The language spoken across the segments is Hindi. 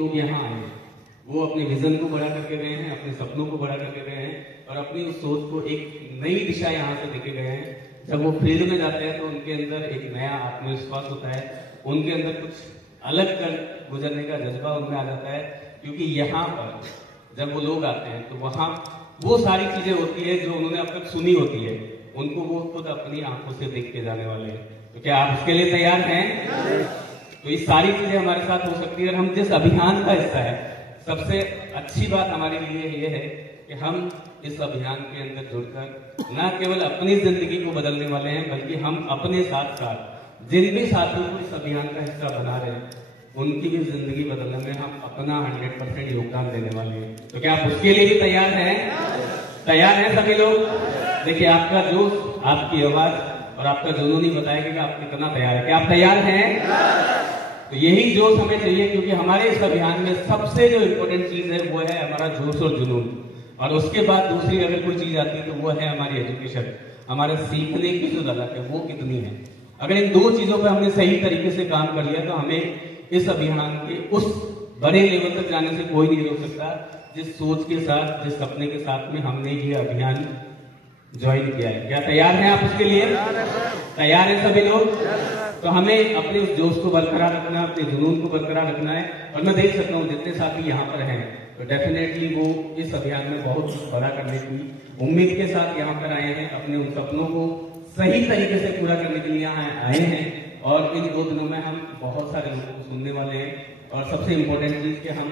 लोग यहाँ आए हैं वो अपने विजन को बड़ा करके गए हैं, अपने सपनों को बड़ा करके गए हैं और अपनी उस सोच को एक नई दिशा यहाँ से देके गए हैं। जब वो फील्ड में जाते हैं तो उनके अंदर एक नया आत्मविश्वास होता है, उनके अंदर कुछ अलग कर गुजरने का जज्बा उनमें आ जाता है, क्योंकि यहाँ पर जब वो लोग आते हैं तो वहाँ वो सारी चीजें होती है जो उन्होंने अब तक सुनी होती है, उनको वो खुद अपनी आंखों से देख के जाने वाले हैं। तो क्या आप उसके लिए तैयार हैं? तो ये सारी चीजें हमारे साथ हो सकती है और हम जिस अभियान का हिस्सा है, सबसे अच्छी बात हमारे लिए ये है कि हम इस अभियान के अंदर जुड़कर न केवल अपनी जिंदगी को बदलने वाले हैं, बल्कि हम अपने साथ साथ जिन भी साथियों को इस अभियान का हिस्सा बना रहे हैं उनकी भी जिंदगी बदलने में हम अपना 100% योगदान देने वाले हैं। तो क्या आप उसके लिए भी तैयार हैं? तैयार हैं सभी लोग? देखिए, आपका जोश, आपकी आवाज और आपका जुनून ही बताएगा कि आप कितना तैयार है। क्या आप तैयार हैं? तो यही जोश हमें चाहिए, क्योंकि हमारे इस अभियान में सबसे जो इम्पोर्टेंट चीज है वो है हमारा जोश और जुनून, और उसके बाद दूसरी अगर कोई चीज आती है तो वो है हमारी एजुकेशन, हमारे सीखने की जो झलक है वो कितनी है। अगर इन दो चीजों पर हमने सही तरीके से काम कर लिया तो हमें इस अभियान के उस बड़े लेवल तक जाने से कोई नहीं रोक सकता, जिस सोच के साथ, जिस सपने के साथ में हमने ये अभियान ज्वाइन किया है। क्या तैयार हैं आप उसके लिए? तैयार हैं सभी लोग? तो हमें अपने उस जोश को बरकरार रखना, अपने जुनून को बरकरार रखना है। और मैं देख सकता हूँ जितने साथी यहाँ पर हैं तो डेफिनेटली वो इस अभियान में बहुत बड़ा करने की उम्मीद के साथ यहाँ पर आए हैं, अपने उन सपनों को सही तरीके से पूरा करने के लिए यहाँ आए हैं। और इन 2 दिनों में हम बहुत सारे लोगों को सुनने वाले हैं। और सबसे इम्पोर्टेंट चीज कि हम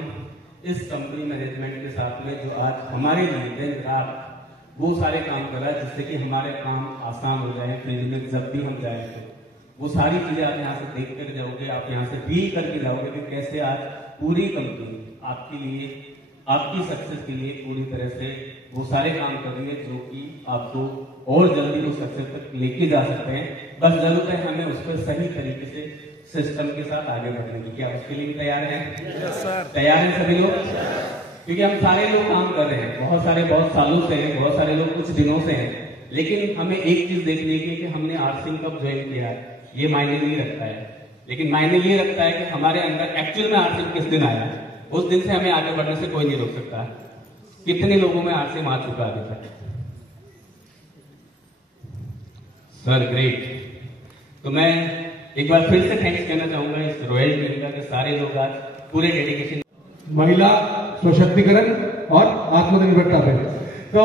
इस कंपनी मैनेजमेंट के साथ में जो आज हमारे लिए दिन रात वो सारे काम कर रहा है जिससे कि हमारे काम आसान हो जाए, फील्ड में जब भी हम जाए तो वो सारी चीजें आप यहाँ से देख कर जाओगे, आप यहाँ से फील करके जाओगे कि कैसे आज पूरी कंपनी आपके लिए, आपकी सक्सेस के लिए पूरी तरह से वो सारे काम कर रही है जो कि आपको और जल्दी उस सक्सेस तक लेके जा सकते हैं। बस जरूरत है हमें उस पर सही तरीके से सिस्टम के साथ आगे बढ़ने की। क्या उसके लिए भी तैयार हैं? तैयार हैं सभी लोग? क्योंकि हम सारे लोग काम कर रहे हैं, बहुत सालों से हैं, बहुत सारे लोग कुछ दिनों से हैं, लेकिन हमें एक चीज देखने की कि हमने आरसिंग कब ज्वाइन किया है ये मायने नहीं रखता है, लेकिन मायने ये रखता है कि हमारे अंदर एक्चुअल में आरसिंग किस दिन आया, उस दिन से हमें आगे बढ़ने से कोई नहीं रोक सकता। कितने लोगों में आरसिंग आ चुका अभी तक? Sir great. तो मैं एक बार फिर से थैंक्स कहना चाहूंगा इस रॉयल टीम के सारे लोग आज पूरे डेडिकेशन, महिला सशक्तिकरण और आत्मनिर्भरता पे। तो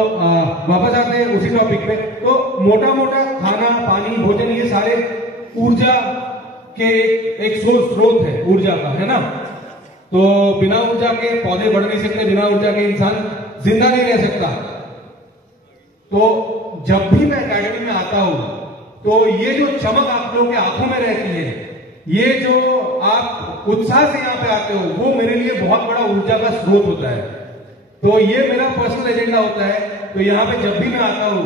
वापस आते हैं उसी टॉपिक पे। तो मोटा मोटा खाना, पानी, भोजन, ये सारे ऊर्जा के एक स्रोत है ऊर्जा का, है ना। तो बिना ऊर्जा के पौधे बढ़ नहीं सकते, बिना ऊर्जा के इंसान जिंदा नहीं रह सकता। तो जब भी मैं एकेडमी में आता हूं तो ये जो चमक आप लोगों के आंखों में रहती है, ये जो आप उत्साह से यहाँ पे आते हो, वो मेरे लिए बहुत बड़ा ऊर्जा का स्रोत होता है। तो ये मेरा पर्सनल एजेंडा होता है। तो यहाँ पे जब भी मैं आता हूँ,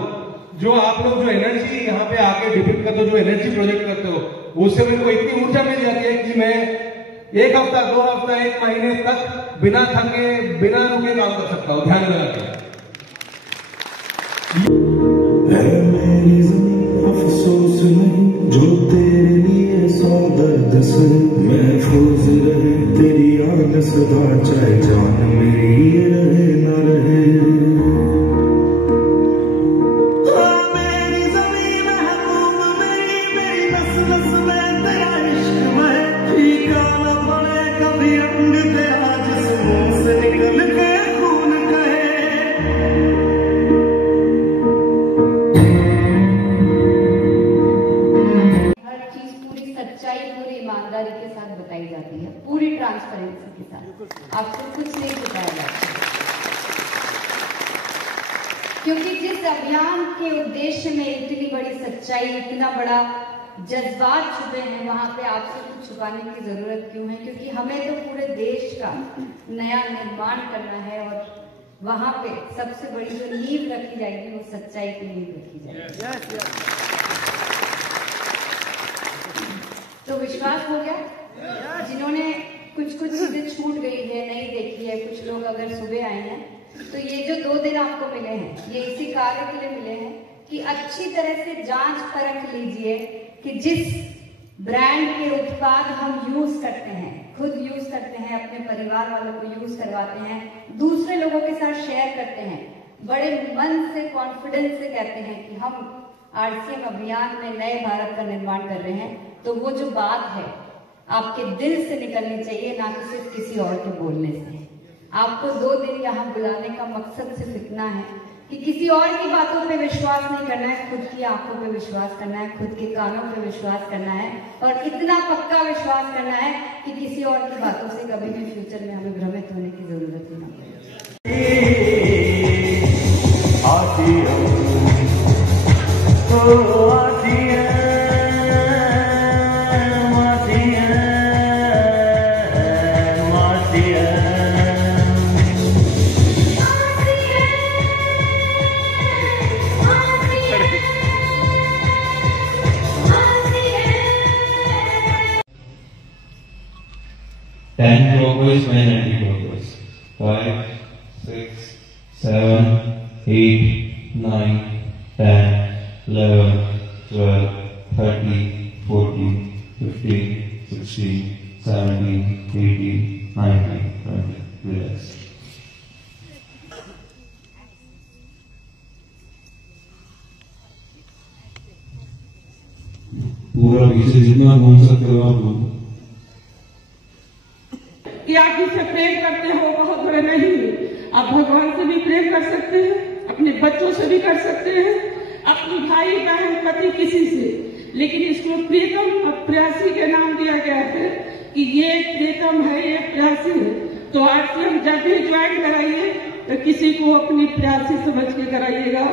जो आप लोग जो एनर्जी यहाँ पे आके डिपिक्ट करते हो, जो एनर्जी प्रोजेक्ट करते हो, उससे मेरे को इतनी ऊर्जा मिल जाती है कि मैं 1 हफ्ता, 2 हफ्ता, 1 महीने तक बिना थके, बिना रुके काम कर सकता हूँ, ध्यान लगा के। अफसोस नहीं जो तेरे लिए 100 दर्द से महफूज रहे, तेरी याद सदा, चाहे जान मेरी ये रहे ना रहे। मेरी ज़मीन महबूब मेरी, मेरी नस नस में तेरा इश्क में, फीका न पड़े कभी रंग तेरा, जिस मुंह से निकल के खून कहे। ईमानदारी के साथ बताई जाती है, पूरी ट्रांसपेरेंसी के साथ, आपको कुछ नहीं छुपाया जाता। क्योंकि जिस अभियान के उद्देश्य में इतनी बड़ी सच्चाई, इतना बड़ा जज्बात छुपे हैं, वहां पे आपसे कुछ छुपाने की जरूरत क्यों है? क्योंकि हमें तो पूरे देश का नया निर्माण करना है और वहां पे सबसे बड़ी जो नींव रखी जाएगी वो सच्चाई की नींव रखी जाएगी। तो विश्वास हो गया? जिन्होंने कुछ चीजें छूट गई है, नहीं देखी है, कुछ लोग अगर सुबह आए हैं, तो ये जो 2 दिन आपको मिले हैं, ये इसी कार्य के लिए मिले हैं कि अच्छी तरह से जांच परख लीजिए कि जिस ब्रांड के उत्पाद हम यूज करते हैं, खुद यूज करते हैं, अपने परिवार वालों को यूज करवाते हैं, दूसरे लोगों के साथ शेयर करते हैं, बड़े मन से कॉन्फिडेंस से कहते हैं कि हम RCM अभियान में नए भारत का निर्माण कर रहे हैं, तो वो जो बात है आपके दिल से निकलनी चाहिए, ना कि सिर्फ किसी और के बोलने से। आपको 2 दिन यहाँ बुलाने का मकसद सिर्फ इतना है कि किसी और की बातों पे विश्वास नहीं करना है, खुद की आंखों पे विश्वास करना है, खुद के कानों पे विश्वास करना है, और इतना पक्का विश्वास करना है कि किसी और की बातों से कभी भी फ्यूचर में हमें भ्रमित होने की जरूरत ही ना पड़े। Ten clockwise by 90 clockwise. 5, 6, 7, 8, 9, 10, 11, 12, 13, 14, 15, 16, 17, 18, 19, 20. Relax. पूरा पीछे जितना घूम सकते हो आप लोग। कि आप जिससे प्रेम करते हो बहुत बड़े नहीं, आप भगवान से भी प्रेम कर सकते हैं, अपने बच्चों से भी कर सकते हैं, अपनी भाई बहन पति किसी से, लेकिन इसको प्रीतम और प्यासी के नाम दिया गया है कि ये प्रीतम है, ये प्यासी है। तो RCM जब भी ज्वाइन कराइए तो किसी को अपनी प्यासी समझ के कराइएगा।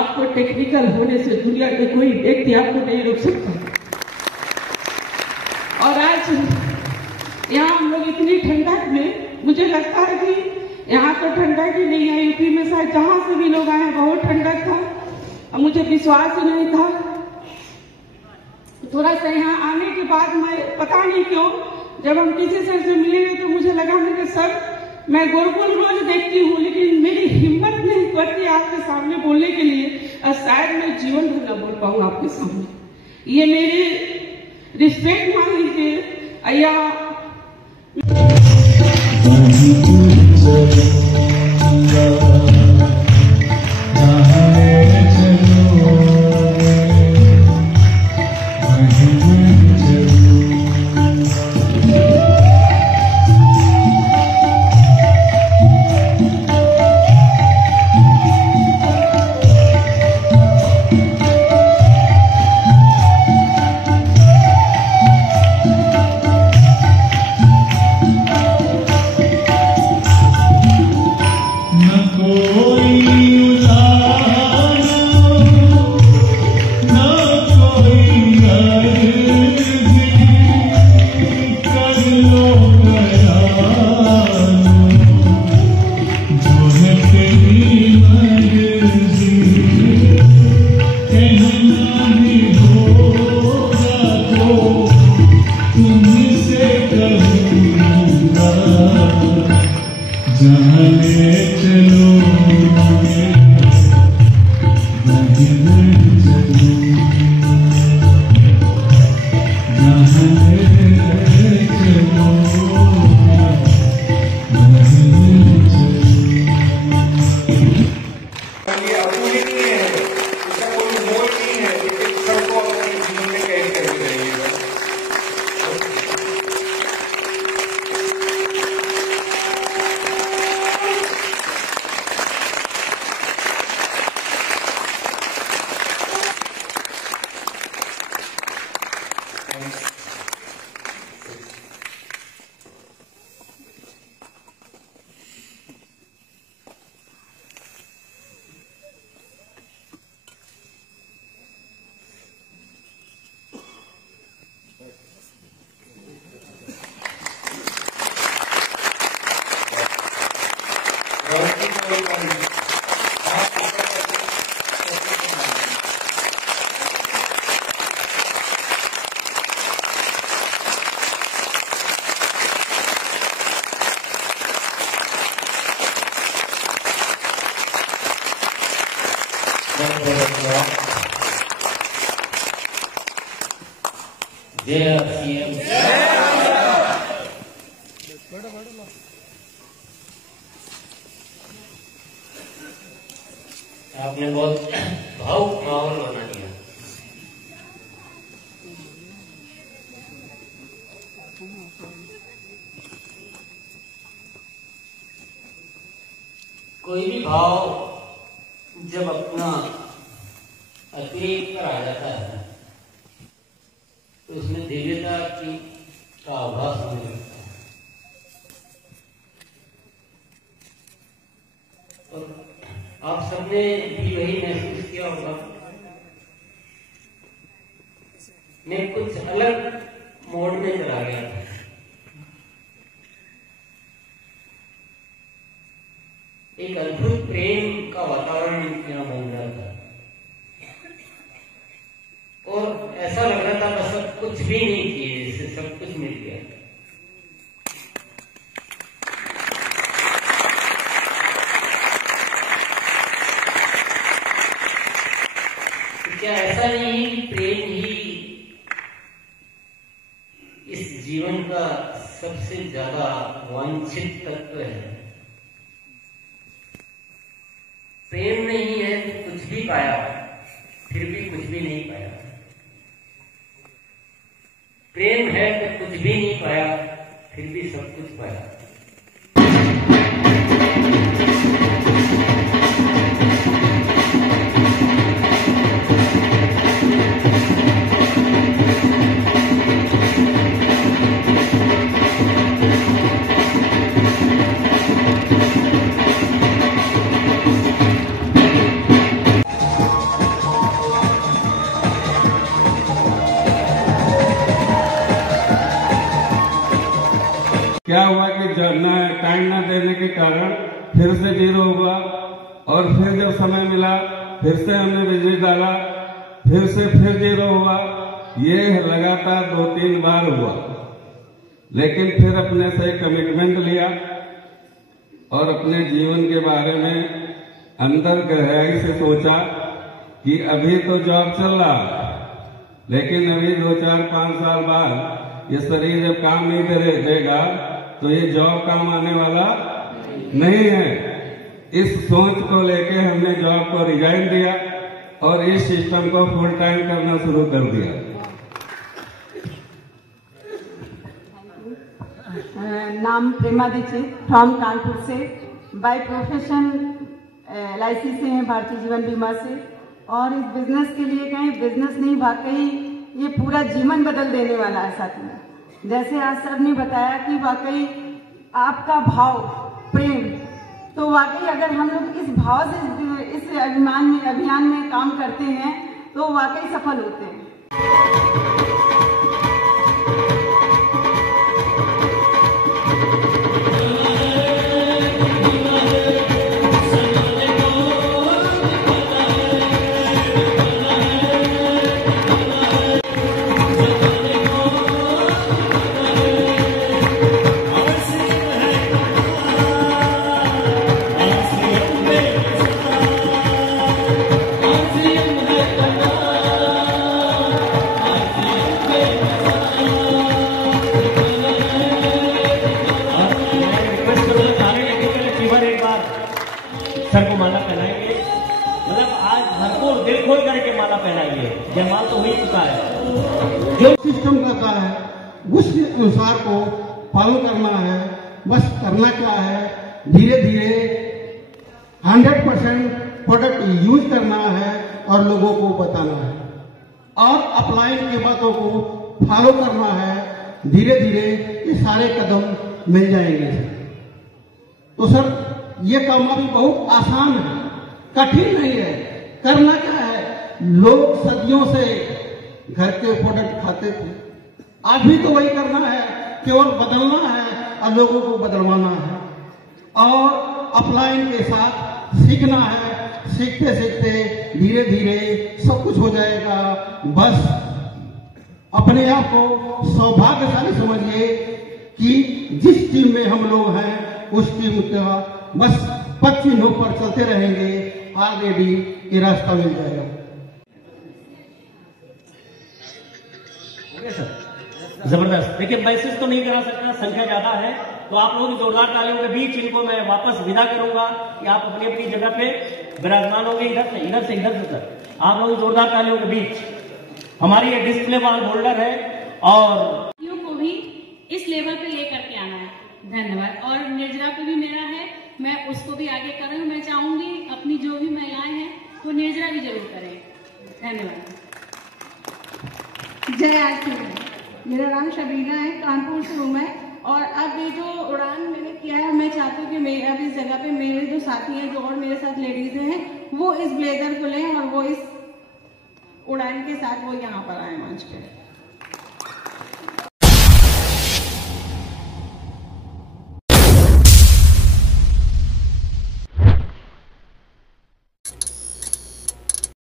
आपको टेक्निकल होने से दुनिया के कोई व्यक्ति आपको नहीं रोक सकता। और आज यहाँ हम लोग इतनी ठंडक में, मुझे लगता है कि यहाँ तो ठंडक ही नहीं है, यूपी में शायद जहाँ से भी लोग आए बहुत ठंडक था, और मुझे विश्वास ही नहीं था। थोड़ा सा यहाँ आने के बाद मैं पता नहीं क्यों, जब हम किसी सर से मिले तो मुझे लगा कि सर मैं गोरकुल रोज देखती हूँ, लेकिन मेरी हिम्मत नहीं पड़ती आपके सामने बोलने के लिए, और शायद मैं जीवन भर न बोल पाऊँ आपके सामने। ये मेरी रिस्पेक्ट मान लीजिए। अय्या जय RCM। आपने बहुत भावुक माहौल बना दिया। कोई भी भाव जब अपना अतिरिक्त पर आ जाता है तो उसमें दिव्यता का आभास होने लगता है। और आप सबने भी वही महसूस किया होगा। मैं कुछ अलग मोड में चला गया था। एक अद्भुत प्रेम का वातावरण यहाँ बन रहा था और ऐसा लग रहा था बस सब कुछ भी नहीं किए, जैसे सब कुछ मिल गया। क्या ऐसा नहीं है कि प्रेम ही इस जीवन का सबसे ज्यादा वांछित तत्व है? प्रेम नहीं है तो कुछ भी पाया, फिर भी कुछ भी नहीं पाया। प्रेम है तो कुछ भी नहीं पाया, फिर भी सब कुछ पाया। क्या हुआ कि टाइम न देने के कारण फिर से 0 हुआ और फिर जब समय मिला फिर से हमने बिजली डाला, फिर 0 हुआ। ये लगातार 2-3 बार हुआ, लेकिन फिर अपने से कमिटमेंट लिया और अपने जीवन के बारे में अंदर गहराई से सोचा कि अभी तो जॉब चल रहा, लेकिन अभी 2-4-5 साल बाद ये शरीर जब काम नहीं देगा तो ये जॉब काम आने वाला नहीं है। इस सोच को लेके हमने जॉब को रिजाइन दिया और इस सिस्टम को फुल टाइम करना शुरू कर दिया। नाम प्रेमा दीक्षित, फ्रॉम कानपुर से। बाय प्रोफेशन LIC से हैं, भारतीय जीवन बीमा से। और इस बिजनेस के लिए कहें बिजनेस नहीं, वाकई ये पूरा जीवन बदल देने वाला है साथी। जैसे आज सर ने बताया कि वाकई आपका भाव प्रेम, तो वाकई अगर हम लोग इस भाव से इस अभियान में काम करते हैं तो वाकई सफल होते हैं। सर को माला पहनाएंगे, मतलब आज भरपूर दिल खोल करके माला पहनाएंगे। जयमाल तो हो ही चुका है। जो सिस्टम रहता है उसके अनुसार को फॉलो करना है। बस करना क्या है, धीरे धीरे 100% प्रोडक्ट यूज करना है और लोगों को बताना है और अपलाइन की बातों को फॉलो करना है। धीरे धीरे ये सारे कदम मिल जाएंगे। तो सर ये काम अभी बहुत आसान है, कठिन नहीं है। करना क्या है, लोग सदियों से घर के प्रोडक्ट खाते थे, अभी तो वही करना है, केवल बदलना है और लोगों को बदलवाना है और अपलाइन के साथ सीखना है। सीखते सीखते धीरे धीरे सब कुछ हो जाएगा। बस अपने आप को सौभाग्यशाली समझिए कि जिस टीम में हम लोग हैं उस टीम का बस 25 नोट पर चलते रहेंगे, ऑलरेडी ये रास्ता मिल जाएगा। सर जबरदस्त। देखिए मैसेज तो नहीं करा सकता, संख्या ज्यादा है। तो आप लोगों की जोरदार तालियों के बीच इनको मैं वापस विदा करूंगा कि आप अपनी अपनी जगह पे विराजमान होंगे। इधर से सर, आप लोगों की जोरदार तालियों के बीच हमारी ये डिस्प्ले वॉल होल्डर है और को भी इस लेवल पे लेकर के आना है। धन्यवाद। और निर्जरा पे भी मेरा है, मैं उसको भी आगे करूंगी। मैं चाहूंगी अपनी जो भी महिलाएं हैं वो निर्जरा भी जरूर करें। धन्यवाद। जय आरती। मेरा नाम शबीना है, कानपुर से हूँ मैं। और अब ये जो उड़ान मैंने किया है, मैं चाहती हूँ कि अब इस जगह पे मेरे जो साथी हैं, जो और मेरे साथ लेडीज हैं, वो इस ब्लेजर को लें और वो इस उड़ान के साथ वो यहाँ पर आए मंच पे।